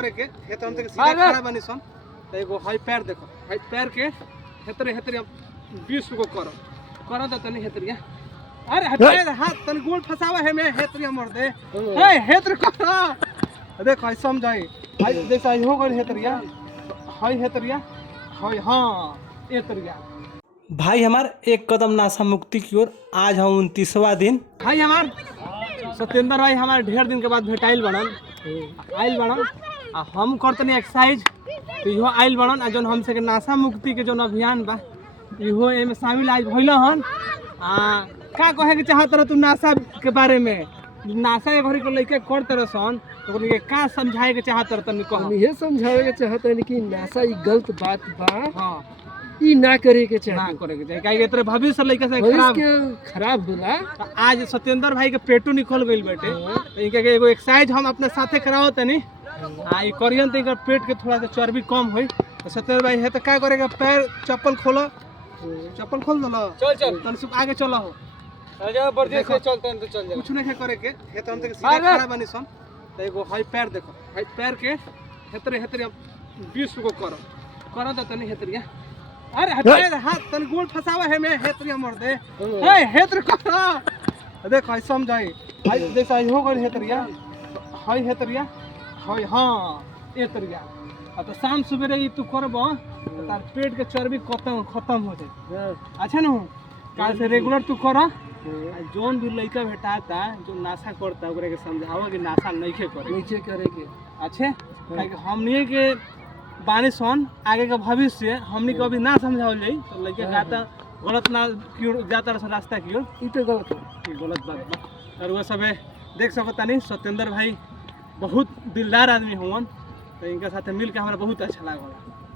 करे के हेतन तक सीधा खड़ा बनी सन त एगो हाई पैर देखो हाई पैर के हेतरे हेतरे 20 को करो त तनी हेतरिया अरे हटे हाथ तनी गोल फसावा है मैं हेतरिया मर दे हे हेतर करो देख हाई समझाई हाई देख आई हो गई हेतरिया हाई हेतरिया हाई हां हेतरिया भाई हमार एक कदम नासा मुक्ति की ओर आज हम 29वां दिन भाई हमार सत्येंद्र भाई हमारे ढेर दिन के बाद भेटाइल बनल आइल बनल आ हम करतनी एक्सरसाइज तो इहो आइल बनल आ जौन हमसे के नासा मुक्ति के जौन अभियान बा इहो एमे शामिल आज भइल हन आ का कहे के चाहत रह तू नासा के बारे में नासा के घरी के लइके करत रहसन तो के का समझाए के चाहत रह तनी कह हम ये समझावे के चाहत है कि नासा ई गलत बात बा हां ई ना करे के चाहिए ना करे के चाहिए काहे तेरे भविष्य लइका से खराब होला। आज सत्येंद्र भाई के पेटू निकल गइल बेटे तो इनके एगो एक्सरसाइज हम अपने साथे कराओ तनी आ ई करियन त इनकर पेट के थोड़ा सा चर्बी कम होई तो सत्येंद्र भाई है तो का करेगा पैर चप्पल खोलो चप्पल खोल दलो चल तन सब आगे चलो हो चल जा बर्दी से चलते तो चल जा कुछ नहीं करे के हे तन तक सीधा खड़ा बनी सन तो एगो हाई पैर देखो हाई पैर के हेतरे हेतरे 20 को करो त तनी हेतरिया अरे हटे हाथ तनी गोल फसावा है मैं हेतरिया मर दे हे हेतर करो देख हाई समझाई हाई देख आई हो गई हेतरिया हाई हेतरिया हाई हां हेतरिया अब तो शाम सवेरे ई तू करबो तो तार पेट के चर्बी खत्म हो जाए अच्छा न काल से रेगुलर तू कर जोन भी लइका भेटाता जो नाशा करता ओकरे के समझाओ कि नाशा नहीं करे के अच्छे हमनी के बानी सन आगे का भविष्य हमनी को अभी ना समझाओ जाई तो लइका जाता गलत ना क्यों जाता रास्ता क्यों ई तो गलत बात बा और वो सबे देख सकता नहीं सत्येंद्र भाई बहुत दिलदार आदमी हुवन तो इनके साथ मिल के हमारा बहुत अच्छा लगा।